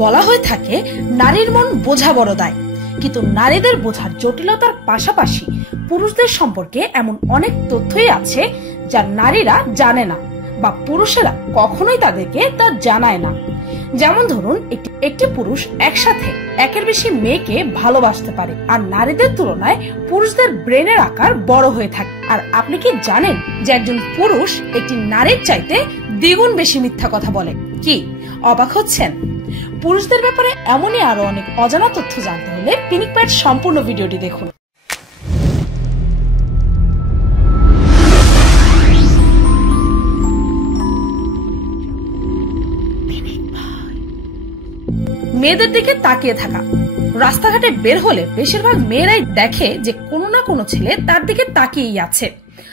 বলা হয়ে থাকে নারীর মন বোঝা বড় দায়, কিন্তু নারীদের বোঝার জটিলতার পাশাপাশি পুরুষদের সম্পর্কে এমন অনেক তথ্যই আছে যা নারীরা জানে না বা পুরুষেরা কখনোই তাদেরকে তা জানায় না। যেমন ধরুন, একটি পুরুষ একসাথে একের বেশি মেয়েকে ভালোবাসতে পারে, আর নারীদের তুলনায় পুরুষদের ব্রেনের আকার বড় হয়ে থাকে। আর আপনি কি জানেন যে একজন পুরুষ একটি নারীর চাইতে দ্বিগুণ বেশি মিথ্যা কথা বলে? কি অবাক হচ্ছেন? পুরুষদের ব্যাপারে এমনই আরো অনেক অজানা তথ্য জানতে হলে পিনিক প্যাড সম্পূর্ণ ভিডিওটি দেখুন। মেয়েদের দিকে তাকিয়ে থাকা। রাস্তাঘাটে বের হলে বেশিরভাগ মেয়েরাই দেখে যে কোনো না কোনো ছেলে তার দিকে তাকিয়েই আছে।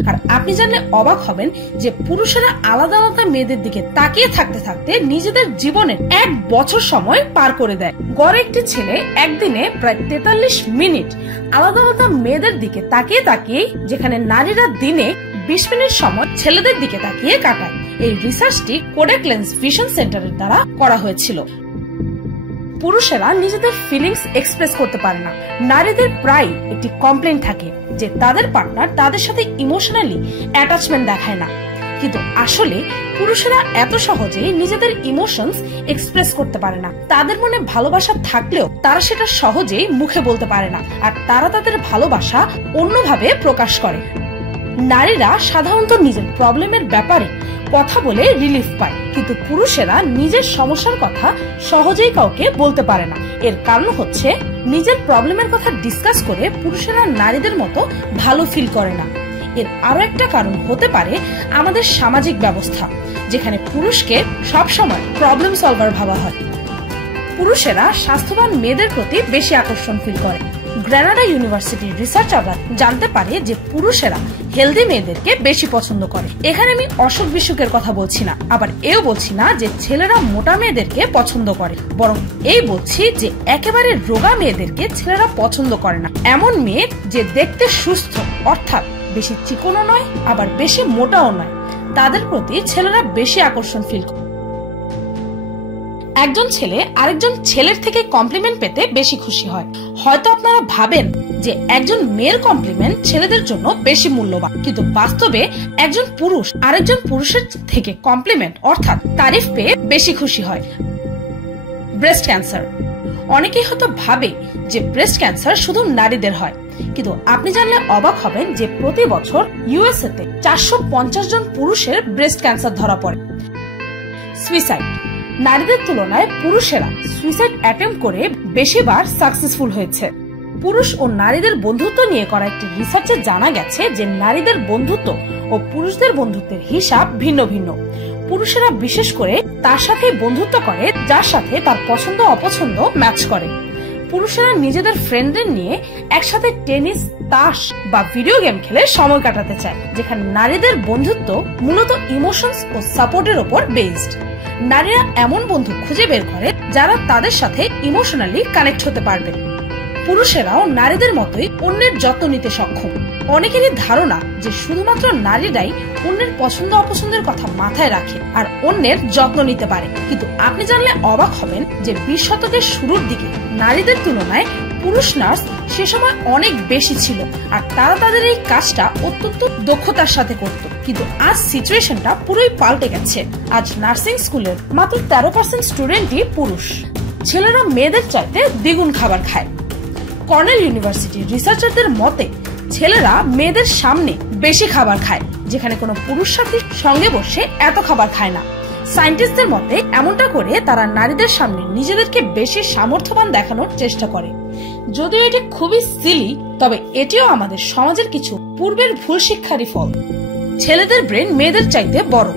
আর আপনি জানলে অবাক হবেন যে পুরুষেরা আলাদা আলাদা মেয়েদের দিকে তাকিয়ে থাকতে থাকতে নিজেদের জীবনের 1 বছর সময় পার করে দেয়। গড়ে একটি ছেলে একদিনে প্রায় 43 মিনিট আলাদা আলাদা মেয়েদের দিকে তাকিয়ে তাকিয়ে, যেখানে নারীরা দিনে 20 মিনিট সময় ছেলেদের দিকে তাকিয়ে কাটায়। এই রিসার্চটি কোডাক লেন্স ভিশন সেন্টারের দ্বারা করা হয়েছিল। পুরুষেরা নিজেদের ফিলিংস এক্সপ্রেস করতে পারে না। নারীদের প্রায় একটি কমপ্লেইন থাকে যে তাদের পার্টনার তাদের সাথে ইমোশনালি অ্যাটাচমেন্ট দেখায় না, কিন্তু আসলে পুরুষেরা এত সহজেই নিজেদের ইমোশনস এক্সপ্রেস করতে পারে না। তাদের মনে ভালোবাসা থাকলেও তারা সেটা সহজেই মুখে বলতে পারে না, আর তারা তাদের ভালোবাসা অন্যভাবে প্রকাশ করে। নারীরা সাধারণত নিজের প্রবলেমের ব্যাপারে কথা বলে রিলিফ পায়, কিন্তু পুরুষেরা নিজের সমস্যার কথা সহজেই কাউকে বলতে পারে না। এর কারণ হচ্ছে নিজের প্রবলেমের কথা ডিসকাস করে পুরুষেরা নারীদের মতো ভালো ফিল করে না। এর আরো একটা কারণ হতে পারে আমাদের সামাজিক ব্যবস্থা, যেখানে পুরুষকে সবসময় প্রবলেম সলভার ভাবা হয়। পুরুষেরা স্বাস্থ্যবান মেয়েদের প্রতি বেশি আকর্ষণ ফিল করে। গ্রেনাডা ইউনিভার্সিটির রিসার্চাররা জানতে পারে যে পুরুষেরা হেলদি মেয়েদেরকে বেশি পছন্দ করে। এখানে আমি অসুখ বিসুখের কথা বলছি না, আবার এও বলছি না যে ছেলেরা মোটা মেয়েদেরকে পছন্দ করে, বরং এই বলছি যে একেবারে রোগা মেয়েদেরকে ছেলেরা পছন্দ করে না। এমন মেয়ে যে দেখতে সুস্থ, অর্থাৎ বেশি চিকনও নয় আবার বেশি মোটাও নয়, তাদের প্রতি ছেলেরা বেশি আকর্ষণ ফিল করে। একজন ছেলে আরেকজন ছেলের থেকে কমপ্লিমেন্ট পেতে বেশি খুশি হয়। হয়তো আপনারা ভাবেন যে একজন মেয়ের কমপ্লিমেন্ট ছেলেদের জন্য বেশি মূল্যবান, কিন্তু বাস্তবে একজন পুরুষ আরেকজন পুরুষের থেকে কমপ্লিমেন্ট অর্থাৎ তারিফ পেয়ে বেশি খুশি হয়। Breast cancer. অনেকেই হয়তো ভাবে যে ব্রেস্ট ক্যান্সার শুধু নারীদের হয়, কিন্তু আপনি জানলে অবাক হবেন যে প্রতি বছর ইউএসএ তে 450 জন পুরুষের ব্রেস্ট ক্যান্সার ধরা পড়ে। সুইসাইড। নারীদের তুলনায় পুরুষেরা সুইসাইড অ্যাটেম্প করে বেশিবার সাকসেসফুল হয়েছে। পুরুষ ও নারীদের বন্ধুত্ব নিয়ে করা একটি রিসার্চে জানা গেছে যে নারীদের বন্ধুত্ব ও পুরুষদের বন্ধুত্বের হিসাব ভিন্ন ভিন্ন। পুরুষেরা বিশেষ করে তার সাথে বন্ধুত্ব করে যার সাথে তার পছন্দ অপছন্দ ম্যাচ করে। পুরুষেরা নিজেদের ফ্রেন্ডদের নিয়ে একসাথে টেনিস, তাস বা ভিডিও গেম খেলে সময় কাটাতে চায়, যেখানে নারীদের বন্ধুত্ব মূলত ইমোশনস ও সাপোর্টের উপর বেসড। নারীরা এমন বন্ধু খুঁজে বের করে যারা তাদের সাথে ইমোশনালি কানেক্ট হতে পারবে। পুরুষেরাও নারীদের মতোই অন্যের যত্ন নিতে সক্ষম। অনেকেরই ধারণা যে শুধুমাত্র নারীরাই অন্যের পছন্দ অপছন্দের কথা মাথায় রাখে আর অন্যের যত্ন নিতে পারে, কিন্তু আপনি জানলে অবাক হবেন যে 20 শতকের শুরুর দিকে নারীদের তুলনায় পুরুষ নার্স সে সময় অনেক বেশি ছিল, আর তারা তাদের এই কাজটা অত্যন্ত দক্ষতার সাথে করত। কিন্তু আজ সিচুয়েশনটা পুরোই পাল্টে গেছে। আজ নার্সিং স্কুলের মাত্র 13% স্টুডেন্টই পুরুষ। ছেলেরা মেয়েদের চাইতে দ্বিগুণ খাবার খায়। কর্নেল ইউনিভার্সিটির রিসার্চারদের মতে ছেলেরা মেয়েদের সামনে বেশি খাবার খায়, যেখানে কোনো পুরুষ সাথীর সঙ্গে বসে এত খাবার খায় না। সায়েন্টিস্টদের মতে এমনটা করে তারা নারীদের সামনে নিজেদেরকে বেশি সামর্থ্যবান দেখানোর চেষ্টা করে। যদিও এটি খুবই সিলি, তবে এটিও আমাদের সমাজের কিছু পূর্বের ভুল শিক্ষারই ফল। ছেলেদের ব্রেন মেয়েদের চাইতে বড়।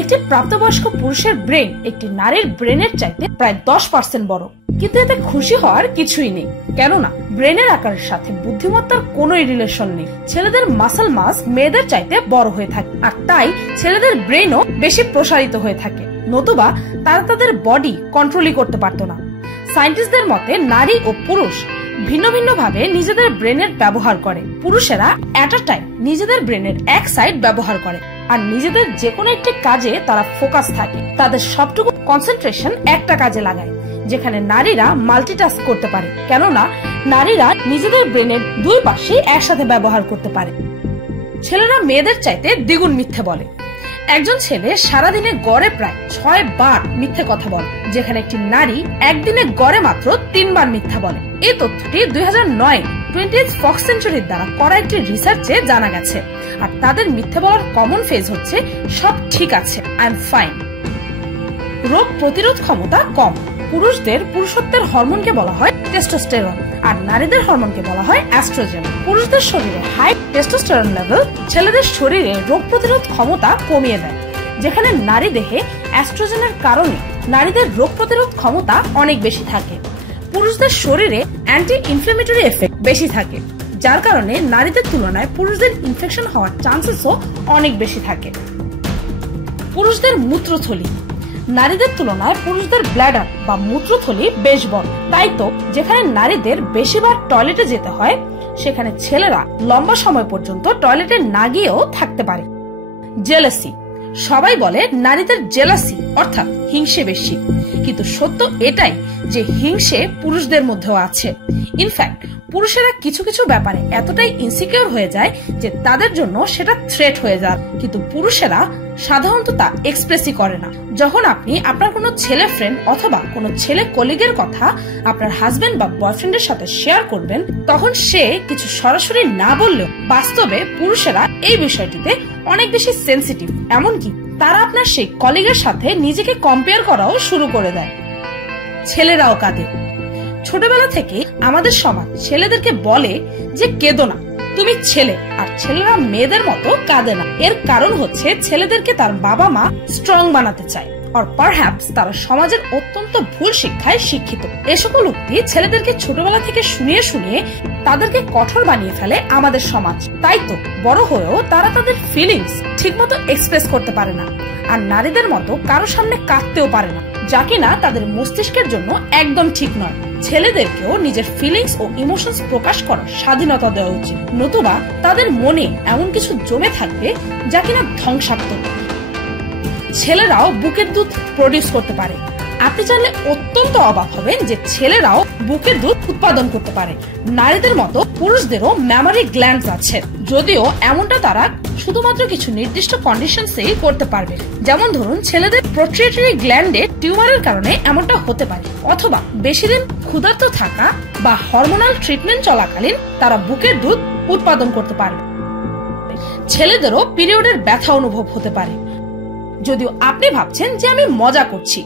একটি প্রাপ্তবয়স্ক পুরুষের ব্রেন একটি নারীর ব্রেনের চাইতে প্রায় 10% বড়, কিন্তু এতে খুশি হওয়ার কিছুই নেই, কেননা ব্রেনের আকারের সাথে বুদ্ধিমত্তার কোন রিলেশন নেই। ছেলেদের মাসল মাস মেয়েদের চাইতে বড় হয়ে থাকে, আর তাই ছেলেদের ব্রেনও বেশি প্রসারিত হয়ে থাকে, নতুবা তারা তাদের বডি কন্ট্রোলই করতে পারত না। সায়েন্টিস্টদের মতে নারী ও পুরুষ ভিন্ন ভিন্ন ভাবে নিজেদের ব্রেনের ব্যবহার করে। পুরুষেরা এট আ টাইম নিজেদের ব্রেনের এক সাইড ব্যবহার করে, আর নিজেদের যে কোনো একটি কাজে তারা ফোকাস থাকে, তাদের সবটুকু কনসেন্ট্রেশন একটা কাজে লাগায়। যেখানে নারীরা মাল্টিটাস্ক করতে পারে, কেননা নারীরা নিজেদের ব্রেনের দুই পাশে একসাথে ব্যবহার করতে পারে। ছেলেরা মেয়েদের চাইতে দ্বিগুণ মিথ্যে বলে। একজন ছেলে সারাদিনে গড়ে প্রায় 6 বার মিথ্যে কথা বলে, যেখানে একটি নারী একদিনে গড়ে মাত্র 3 বার মিথ্যা বলে। এই তথ্যটি 2009 20th ফক্স সেঞ্চুরির দ্বারা করা একটি রিসার্চে জানা গেছে। আর তাদের মিথ্যে বলার কমন ফেজ হচ্ছে সব ঠিক আছে, আই এম ফাইন। রোগ প্রতিরোধ ক্ষমতা কম। পুরুষদের পুরুষত্বের হরমোনকে বলা হয় টেস্টোস্টেরন, আর নারীদের হরমোনকে বলা হয় অ্যাস্ট্রোজেন। পুরুষদের শরীরে হাই টেস্টোস্টেরন লেভেল ছেলেদের শরীরে রোগ প্রতিরোধ ক্ষমতা কমিয়ে দেয়, যেখানে নারী দেহে অ্যাস্ট্রোজেনের কারণে নারীদের রোগ প্রতিরোধ ক্ষমতা অনেক বেশি থাকে। পুরুষদের শরীরে অ্যান্টি ইনফ্লেমেটরি এফেক্ট বেশি থাকে, যার কারণে নারীদের তুলনায় পুরুষদের ইনফেকশন হওয়ার চান্সেসও অনেক বেশি থাকে। পুরুষদের মূত্রথলি। নারীদের তুলনায় পুরুষদের ব্ল্যাডার বা মূত্রথলি বেশ বড়, তাই তো যেখানে নারীদের বেশিবার টয়লেটে যেতে হয়, সেখানে ছেলেরা লম্বা সময় পর্যন্ত টয়লেটে না গিয়েও থাকতে পারে। জেলাসি। সবাই বলে নারীদের জেলাসি অর্থাৎ হিংসে বেশি, কিন্তু সত্য এটাই যে হিংসে পুরুষদের মধ্যেও আছে। ইনফ্যাক্ট পুরুষেরা কিছু কিছু ব্যাপারে এতটাই ইনসিকিউর হয়ে যায় যে তাদের জন্য সেটা থ্রেট হয়ে যায়, কিন্তু পুরুষেরা সাধারণত তা এক্সপ্রেসই করে না। যখন আপনি আপনার কোনো ছেলে ফ্রেন্ড অথবা কোনো ছেলে কলিগের কথা আপনার হাজবেন্ড বা বয়ফ্রেন্ডের সাথে শেয়ার করবেন, তখন সে কিছু সরাসরি না বললেও বাস্তবে পুরুষেরা এই বিষয়টিতে অনেক বেশি সেন্সিটিভ। এমনকি তারা আপনার সেই কলিগের সাথে নিজেকে কম্পেয়ার করাও শুরু করে দেয়। ছেলেরাও কাঁদে। ছোটবেলা থেকে আমাদের সমাজ ছেলেদেরকে বলে যে কেঁদো না, তুমি ছেলে, আর ছেলেরা মেয়েদের মতো কাঁদে না। এর কারণ হচ্ছে ছেলেদেরকে তার বাবা মা স্ট্রং বানাতে চায়, আর পারহ্যাপস তারা সমাজের অত্যন্ত ভুল শিক্ষায় শিক্ষিত। এ সকল উক্তি ছেলেদেরকে ছোটবেলা থেকে শুনিয়ে শুনিয়ে তাদেরকে কঠোর বানিয়ে ফেলে আমাদের সমাজ। তাই তো বড় হয়েও তারা তাদের ফিলিংস ঠিকমতো এক্সপ্রেস করতে পারে না, আর নারীদের মতো কারো সামনে কাঁদতেও পারে না, যা কিনা তাদের মস্তিষ্কের জন্য একদম ঠিক নয়। ছেলেদেরকেও নিজের ফিলিংস ও ইমোশনস প্রকাশ করার স্বাধীনতা দেওয়া উচিত, নতুবা তাদের মনে এমন কিছু জমে থাকবে যা কিনা ধ্বংসাত্মক। ছেলেরাও বুকের দুধ প্রডিউস করতে পারে। আপনি জানলে অত্যন্ত অবাক হবেন যে ছেলেরাও বুকের দুধ উৎপাদন করতে পারে। নারীদের মতো পুরুষদেরও ম্যামারি গ্ল্যান্ডস আছে, যদিও এমনটা তারা শুধুমাত্র কিছু নির্দিষ্ট কন্ডিশনসেই করতে পারবে। যেমন ধরুন, ছেলেদের প্রোট্রিয়েটরি গ্ল্যান্ডে টিউমারের কারণে এমনটা হতে পারে, অথবা বেশি দিন ক্ষুধার্ত থাকা বা হরমোনাল ট্রিটমেন্ট চলাকালীন তারা বুকের দুধ উৎপাদন করতে পারবে। ছেলেদেরও পিরিয়ডের ব্যথা অনুভব হতে পারে। যদিও আপনি ভাবছেন যে আমি মজা করছি,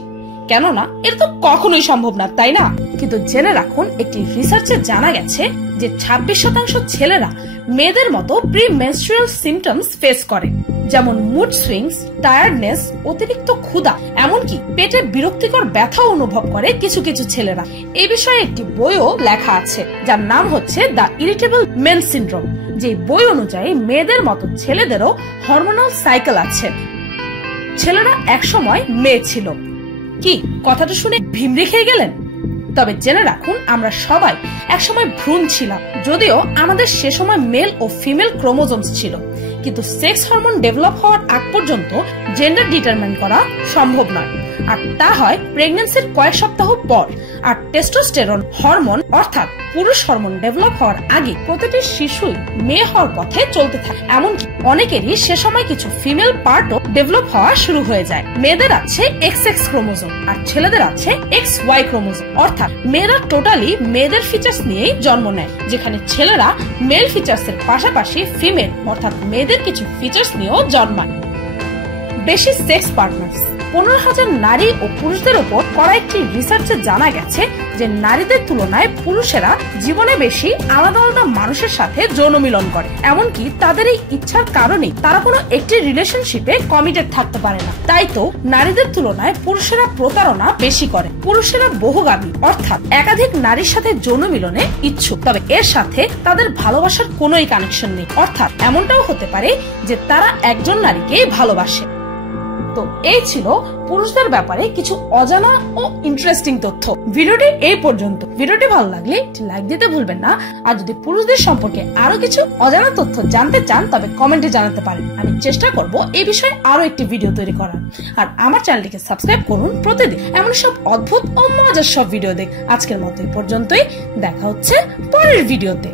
কেননা এটা তো কখনোই সম্ভব না, তাই না? কিন্তু জেনে রাখুন, একটি রিসার্চে জানা গেছে যে 26% ছেলেরা মেয়েদের মতো প্রি মেনস্ট্রুয়াল সিমটমস ফেস করে, যেমন মুড সুইংস, টায়ার্ডনেস, অতিরিক্ত ক্ষুধা, এমনকি পেটে বিরক্তিকর ব্যথা অনুভব করে কিছু কিছু ছেলেরা। এই বিষয়ে একটি বইও লেখা আছে যার নাম হচ্ছে দ্য ইরিটেবল মেন সিনড্রোম। যে বই অনুযায়ী মেয়েদের মতো ছেলেদেরও হরমোনাল সাইকেল আছে। ছেলেরা একসময় মেয়ে ছিল। কি কথাটা শুনে ভিমড়ে খেয়ে গেলেন? তবে জেনে রাখুন, আমরা সবাই একসময় ভ্রূণ ছিলাম, যদিও আমাদের সে সময় মেল ও ফিমেল ক্রোমোজোমস ছিল, কিন্তু সেক্স হরমোন ডেভেলপ হওয়ার আগ পর্যন্ত জেন্ডার ডিটারমাইন করা সম্ভব নয়, আর তা হয় প্রেগন্যান্সির কয়েক সপ্তাহ পর। আর টেস্টোস্টেরন হরমোন অর্থাৎ পুরুষ হরমোন ডেভেলপ হওয়ার আগে প্রতিটি শিশুই মেয়ে হওয়ার পথে চলতে থাকে। এমনকি অনেকেরই সে সময় কিছু ফিমেল পার্টও ডেভেলপ হওয়া শুরু হয়ে যায়। মেয়েদের আছে XX ক্রোমোজোম আর ছেলেদের আছে XY ক্রোমোজোম, অর্থাৎ মেয়েরা টোটালি মেয়েদের ফিচার্স নিয়েই জন্ম নেয়, যেখানে ছেলেরা মেল ফিচার্স এর পাশাপাশি ফিমেল অর্থাৎ মেয়েদের কিছু ফিচার্স নিয়েও জন্মায়। বেশি সেক্স পার্টনার্স। 15,000 নারী ও পুরুষদের উপর করা একটি রিসার্চে জানা গেছে যে নারীদের তুলনায় পুরুষেরা জীবনে বেশি আলাদা আলাদা মানুষের সাথে যৌন মিলন করে। এমনকি তাদের এই ইচ্ছার কারণে তারা কোনো একটি রিলেশনশিপে কমিটেড থাকতে পারে না। তাই তো নারীদের তুলনায় পুরুষেরা প্রতারণা বেশি করে। পুরুষেরা বহুগামী অর্থাৎ একাধিক নারীর সাথে যৌন মিলনে ইচ্ছুক, তবে এর সাথে তাদের ভালোবাসার কোনোই কানেকশন নেই। অর্থাৎ এমনটাও হতে পারে যে তারা একজন নারীকেই ভালোবাসে। তো এই ছিল পুরুষদের ব্যাপারে কিছু অজানা ও ইন্টারেস্টিং তথ্য। ভিডিওটি এই পর্যন্ত। ভিডিওটি ভালো লাগলে লাইক দিতে ভুলবেন না। আর যদি পুরুষদের সম্পর্কে আরো কিছু অজানা তথ্য জানতে চান তবে কমেন্টে জানাতে পারেন। আমি চেষ্টা করব এই বিষয়ে আরো একটি ভিডিও তৈরি করার। আর আমার চ্যানেলটিকে সাবস্ক্রাইব করুন প্রতিদিন এমন সব অদ্ভুত ও মজার সব ভিডিও দেখ। আজকের মতো এই পর্যন্তই, দেখা হচ্ছে পরের ভিডিওতে।